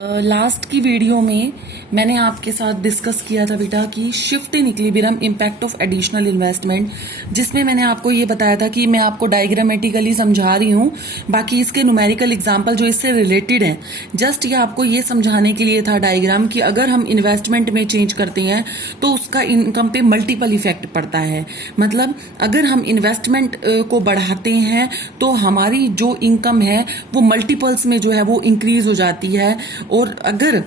Last की video में मैंने आपके साथ डिस्कस किया था बेटा कि shift in equilibrium impact of additional investment, जिसमें मैंने आपको ये बताया था कि मैं आपको डायग्रामेटिकली समझा रही हूँ, बाकी इसके न्यूमेरिकल एग्जांपल जो इससे रिलेटेड हैं, जस्ट ये आपको ये समझाने के लिए था डायग्राम कि अगर हम इन्वेस्टमेंट में चेंज करते हैं तो उसका इनकम पे मल्टीपल इफेक्ट पड़ता है। मतलब अगर हम इन्वेस्टमेंट को बढ़ाते हैं तो हमारी जो इनकम है वो मल्टीपल्स में जो है वो इंक्रीज हो जाती है, और अगर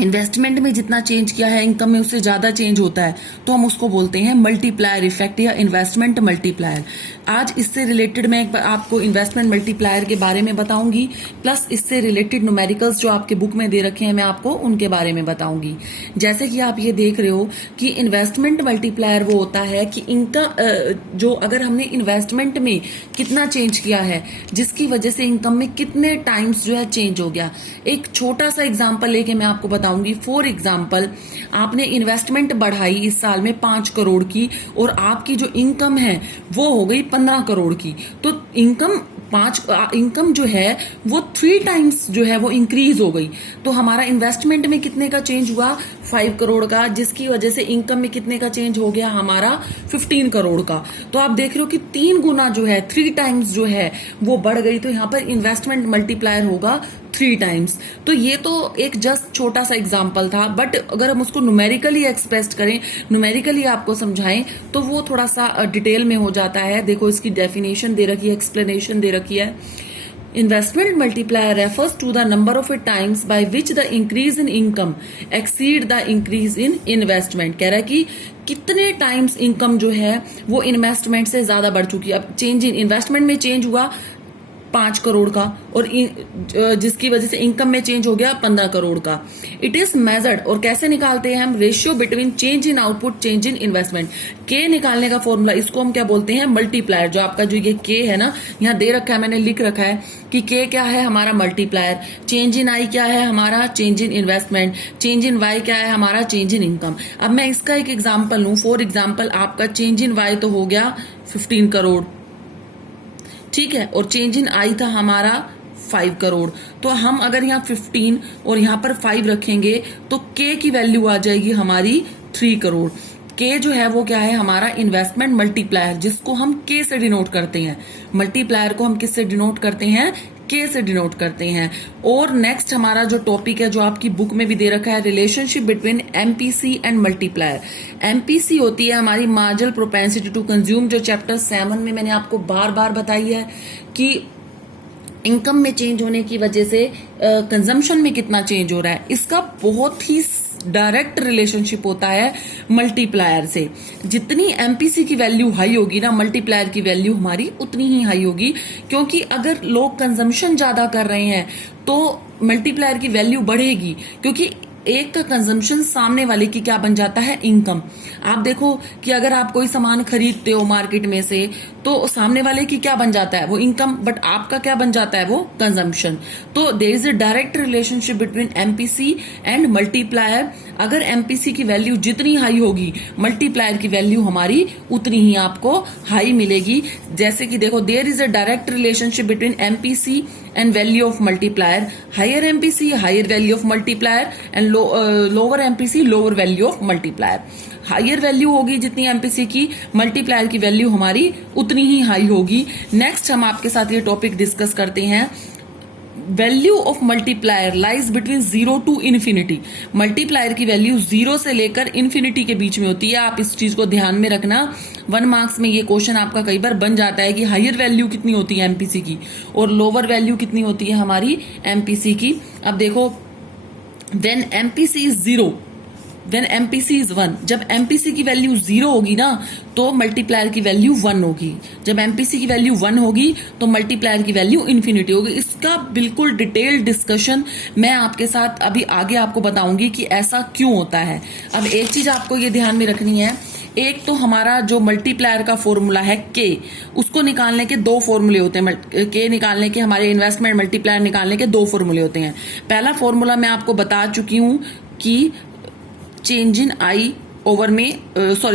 इन्वेस्टमेंट में जितना चेंज किया है इनकम में उससे ज्यादा चेंज होता है तो हम उसको बोलते हैं मल्टीप्लायर इफेक्ट या इन्वेस्टमेंट मल्टीप्लायर। आज इससे रिलेटेड मैं आपको इन्वेस्टमेंट मल्टीप्लायर के बारे में बताऊंगी, प्लस इससे रिलेटेड न्यूमेरिकल्स जो आपके बुक में दे रखे हैं मैं आपको उनके बारे में बताऊंगी। जैसे कि आप ये देख रहे हो कि इन्वेस्टमेंट मल्टीप्लायर वो होता है कि इनकम जो अगर हमने इन्वेस्टमेंट में कितना चेंज किया है जिसकी वजह से इनकम में कितने टाइम्स जो है चेंज हो गया। एक छोटा सा एग्जाम्पल लेके मैं आपको बताऊंगी। फॉर एग्जाम्पल, आपने इन्वेस्टमेंट बढ़ाई इस साल में 5 करोड़ की और आपकी जो इनकम है वो हो गई 15 करोड़ की, तो इनकम जो है वो 3 टाइम्स जो है वो इंक्रीज हो गई। तो हमारा इन्वेस्टमेंट में कितने का चेंज हुआ, 5 करोड़ का, जिसकी वजह से इनकम में कितने का चेंज हो गया, हमारा 15 करोड़ का। तो आप देख रहे हो कि 3 गुना जो है, 3 टाइम्स जो है वो बढ़ गई। तो यहाँ पर इन्वेस्टमेंट मल्टीप्लायर होगा 3 टाइम्स। तो ये तो एक जस्ट छोटा सा एग्जाम्पल था, बट अगर हम उसको न्यूमेरिकली एक्सप्रेस करें, न्यूमेरिकली आपको समझाएं तो वो थोड़ा सा डिटेल में हो जाता है। देखो इसकी डेफिनेशन दे रखी है, एक्सप्लेनेशन दे रखी है। Investment multiplier refers to the number of times by which the increase in income exceed the increase in investment। कह रहा है कि कितने टाइम्स इनकम जो है वो इन्वेस्टमेंट से ज्यादा बढ़ चुकी है। अब चेंज इन इन्वेस्टमेंट में चेंज हुआ 5 करोड़ का और जिसकी वजह से इनकम में चेंज हो गया 15 करोड़ का। इट इज मेजर्ड, और कैसे निकालते हैं हम, ratio between change in output change in investment. के निकालने का फॉर्मूला, इसको हम क्या बोलते हैं, मल्टीप्लायर। जो आपका जो ये के है ना, यहाँ दे रखा है, मैंने लिख रखा है कि के क्या है, हमारा मल्टीप्लायर। चेंज इन आई क्या है, हमारा change in investment. Change in y क्या है, हमारा चेंज इन इनकम। अब मैं इसका एक एग्जाम्पल लूं। फॉर एग्जाम्पल, आपका चेंज इन वाई तो हो गया 15 करोड़, ठीक है, और चेंज इन आई था हमारा 5 करोड़। तो हम अगर यहाँ 15 और यहाँ पर 5 रखेंगे तो के की वैल्यू आ जाएगी हमारी 3 करोड़। के जो है वो क्या है, हमारा इन्वेस्टमेंट मल्टीप्लायर, जिसको हम के से डिनोट करते हैं। मल्टीप्लायर को हम किससे डिनोट करते हैं, के से डिनोट करते हैं। और नेक्स्ट हमारा जो टॉपिक है, जो आपकी बुक में भी दे रखा है, relationship between MPC and multiplier. MPC होती है हमारी मार्जिनल प्रोपेंसिटी टू कंज्यूम, जो चैप्टर 7 में मैंने आपको बार बार बताई है कि इनकम में चेंज होने की वजह से कंजम्पशन में कितना चेंज हो रहा है। इसका बहुत ही डायरेक्ट रिलेशनशिप होता है मल्टीप्लायर से। जितनी एमपीसी की वैल्यू हाई होगी ना, मल्टीप्लायर की वैल्यू हमारी उतनी ही हाई होगी, क्योंकि अगर लोग कंजम्पशन ज्यादा कर रहे हैं तो मल्टीप्लायर की वैल्यू बढ़ेगी, क्योंकि एक का कंजम्पशन सामने वाले की क्या बन जाता है, इनकम। आप देखो कि अगर आप कोई सामान खरीदते हो मार्केट में से तो सामने वाले की क्या बन जाता है, वो इनकम, बट आपका क्या बन जाता है, वो कंजम्पशन। तो there is a direct relationship between MPC and multiplier. अगर एमपीसी की वैल्यू जितनी हाई होगी, मल्टीप्लायर की वैल्यू हमारी उतनी ही आपको हाई मिलेगी। जैसे कि देखो, there is a direct relationship between MPC and value of multiplier. Higher MPC higher value of multiplier, and lower MPC lower value of multiplier. Higher value होगी जितनी एमपीसी की, मल्टीप्लायर की वैल्यू हमारी उतनी ही हाई होगी। नेक्स्ट हम आपके साथ ये टॉपिक डिस्कस करते हैं, value of multiplier lies between 0 to infinity. Multiplier की वैल्यू 0 से लेकर इन्फिनिटी के बीच में होती है। आप इस चीज को ध्यान में रखना। 1 मार्क्स में ये क्वेश्चन आपका कई बार बन जाता है कि हायर वैल्यू कितनी होती है एमपीसी की और लोअर वैल्यू कितनी होती है हमारी एमपीसी की। अब देखो, when MPC is 0, when MPC is 1, जब एमपीसी की वैल्यू 0 होगी ना तो मल्टीप्लायर की वैल्यू 1 होगी। जब एमपीसी की वैल्यू 1 होगी तो मल्टीप्लायर की वैल्यू इन्फिनिटी होगी। इसका बिल्कुल डिटेल्ड डिस्कशन मैं आपके साथ अभी आगे आपको बताऊंगी कि ऐसा क्यों होता है। अब एक चीज आपको ये ध्यान में रखनी है, एक तो हमारा जो मल्टीप्लायर का फॉर्मूला है के, उसको निकालने के 2 फॉर्मूले होते हैं। के निकालने के, हमारे इन्वेस्टमेंट मल्टीप्लायर निकालने के 2 फॉर्मूले होते हैं। पहला फॉर्मूला मैं आपको बता चुकी हूं कि चेंज इन आई ओवर में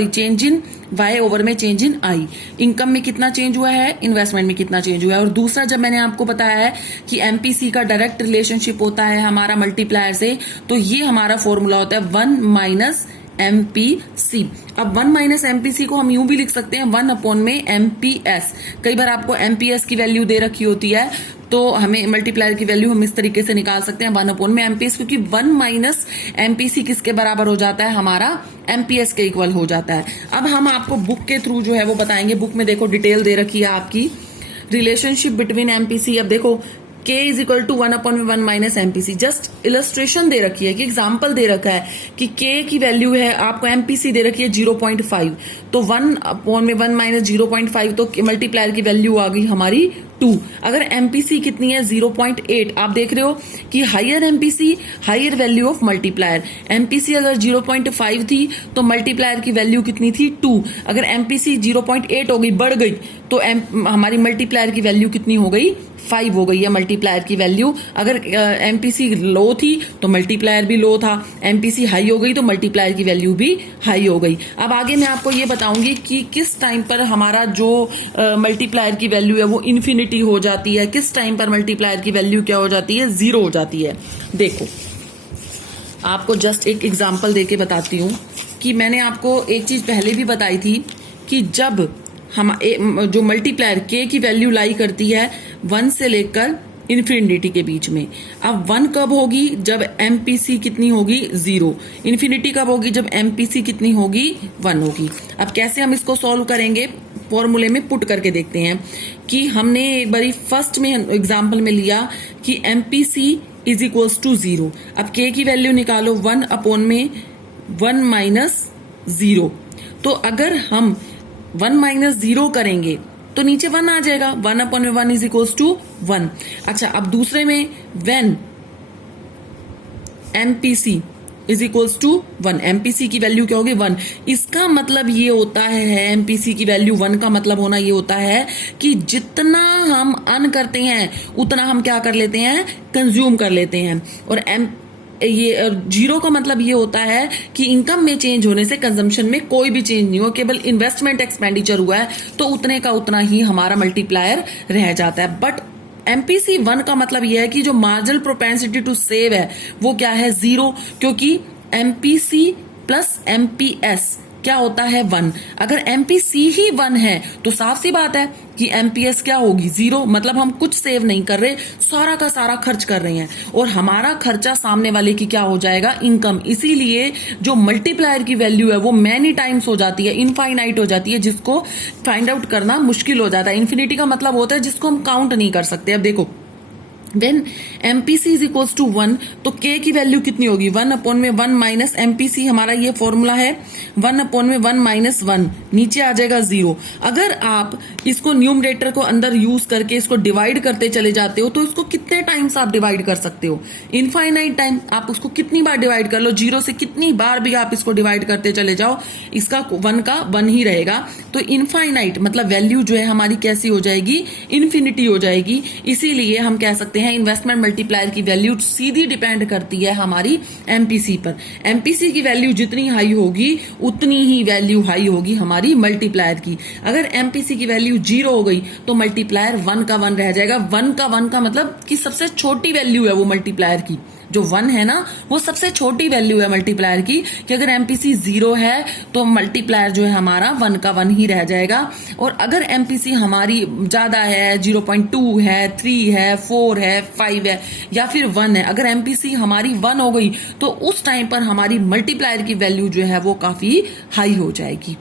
चेंज इन वाई ओवर में चेंज इन आई। इनकम में कितना चेंज हुआ है, इन्वेस्टमेंट में कितना चेंज हुआ है। और दूसरा, जब मैंने आपको बताया है कि एमपीसी का डायरेक्ट रिलेशनशिप होता है हमारा मल्टीप्लायर से, तो ये हमारा फॉर्मूला होता है 1 माइनस एमपीसी। अब 1 माइनस एमपीसी को हम यूं भी लिख सकते हैं 1 अपॉन में एमपीएस। कई बार आपको एमपीएस की वैल्यू दे रखी होती है, तो हमें मल्टीप्लायर की वैल्यू हम इस तरीके से निकाल सकते हैं 1 अपॉन में एमपीएस, क्योंकि 1 माइनस एमपीसी किसके बराबर हो जाता है, हमारा एमपीएस के इक्वल हो जाता है। अब हम आपको बुक के थ्रू जो है वो बताएंगे। बुक में देखो डिटेल दे रखी है आपकी, रिलेशनशिप बिटवीन एमपीसी। अब देखो k is equal to 1 upon में 1 माइनस एमपीसी। जस्ट इलस्ट्रेशन दे रखी है कि एग्जाम्पल दे रखा है कि k की वैल्यू है, आपको एमपीसी दे रखी है 0.5, तो 1 अपॉन में 1 माइनस 0.5, तो मल्टीप्लायर की वैल्यू आ गई हमारी 2। अगर एमपीसी कितनी है 0.8, आप देख रहे हो कि higher MPC higher value of multiplier. MPC अगर 0.5 थी तो मल्टीप्लायर की वैल्यू कितनी थी 2। अगर एमपीसी 0.8 हो गई, बढ़ गई, तो हमारी मल्टीप्लायर की वैल्यू कितनी हो गई, 5 हो गई है मल्टीप्लायर की वैल्यू। अगर एमपीसी लो थी तो मल्टीप्लायर भी लो था, एमपीसी हाई हो गई तो मल्टीप्लायर की वैल्यू भी हाई हो गई। अब आगे मैं आपको ये बताऊंगी कि किस टाइम पर हमारा जो मल्टीप्लायर की वैल्यू है वो इन्फिनिटी हो जाती है, किस टाइम पर मल्टीप्लायर की वैल्यू क्या हो जाती है, 0 हो जाती है। देखो आपको जस्ट एक एग्जाम्पल देके बताती हूँ कि मैंने आपको एक चीज पहले भी बताई थी कि जब हम जो मल्टीप्लायर k की वैल्यू लाई करती है 1 से लेकर इन्फिनिटी के बीच में। अब 1 कब होगी, जब एमपीसी कितनी होगी 0। इन्फिनिटी कब होगी, जब एमपीसी कितनी होगी 1 होगी। अब कैसे हम इसको सॉल्व करेंगे, फॉर्मूले में पुट करके देखते हैं कि हमने एक बारी फर्स्ट में एग्जाम्पल में लिया कि एमपीसी इज इक्वल्स टू 0। अब k की वैल्यू निकालो 1 अपॉन में 1 माइनस 0। तो अगर हम 1 माइनस 0 करेंगे तो नीचे 1 आ जाएगा, 1 अपॉन में 1 इज इक्वल्स टू 1। अच्छा, अब दूसरे में when MPC is equals to 1, MPC की वैल्यू क्या होगी 1। इसका मतलब ये होता है, एमपीसी की वैल्यू 1 का मतलब होना ये होता है कि जितना हम अर्न करते हैं उतना हम क्या कर लेते हैं, कंज्यूम कर लेते हैं। और ये 0 का मतलब ये होता है कि इनकम में चेंज होने से कंजम्पशन में कोई भी चेंज नहीं हो, केवल इन्वेस्टमेंट एक्सपेंडिचर हुआ है तो उतने का उतना ही हमारा मल्टीप्लायर रह जाता है। बट एमपीसी 1 का मतलब यह है कि जो मार्जिनल प्रोपेंसिटी टू सेव है वो क्या है 0, क्योंकि एमपीसी प्लस एमपीएस क्या होता है 1। अगर एमपीसी ही 1 है तो साफ सी बात है कि एमपीएस क्या होगी 0। मतलब हम कुछ सेव नहीं कर रहे, सारा का सारा खर्च कर रहे हैं और हमारा खर्चा सामने वाले की क्या हो जाएगा, इनकम। इसीलिए जो मल्टीप्लायर की वैल्यू है वो मैनी टाइम्स हो जाती है, इनफाइनाइट हो जाती है, जिसको फाइंड आउट करना मुश्किल हो जाता है। इन्फिनिटी का मतलब होता है जिसको हम काउंट नहीं कर सकते। अब देखो When MPC is equals to 1 तो K की वैल्यू कितनी होगी, 1 अपॉन में 1 माइनस MPC, हमारा ये फॉर्मूला है 1 अपॉन में 1 माइनस 1, नीचे आ जाएगा 0। अगर आप इसको न्यूमरेटर को अंदर यूज करके इसको डिवाइड करते चले जाते हो तो इसको कितने टाइम्स आप डिवाइड कर सकते हो, इनफाइनाइट टाइम। आप उसको कितनी बार डिवाइड कर लो, 0 से कितनी बार भी आप इसको डिवाइड करते चले जाओ, इसका 1 का 1 ही रहेगा। तो इनफाइनाइट मतलब वैल्यू जो है हमारी कैसी हो जाएगी, इन्फिनिटी हो जाएगी। इसीलिए हम कह सकते हैं इन्वेस्टमेंट मल्टीप्लायर की वैल्यू सीधी डिपेंड करती है हमारी एमपीसी पर। एमपीसी की वैल्यू जितनी हाई होगी उतनी ही वैल्यू हाई होगी हमारी मल्टीप्लायर की। अगर एमपीसी की वैल्यू 0 हो गई तो मल्टीप्लायर 1 का 1 रह जाएगा। 1 का मतलब कि सबसे छोटी वैल्यू है वो मल्टीप्लायर की, जो 1 है ना वो सबसे छोटी वैल्यू है मल्टीप्लायर की, कि अगर एमपीसी 0 है तो मल्टीप्लायर जो है हमारा 1 का 1 ही रह जाएगा। और अगर एमपीसी हमारी ज्यादा है, 0.2 है, 3 है, 4 है, 5 है या फिर 1 है, अगर एमपीसी हमारी 1 हो गई तो उस टाइम पर हमारी मल्टीप्लायर की वैल्यू जो है वो काफी हाई हो जाएगी।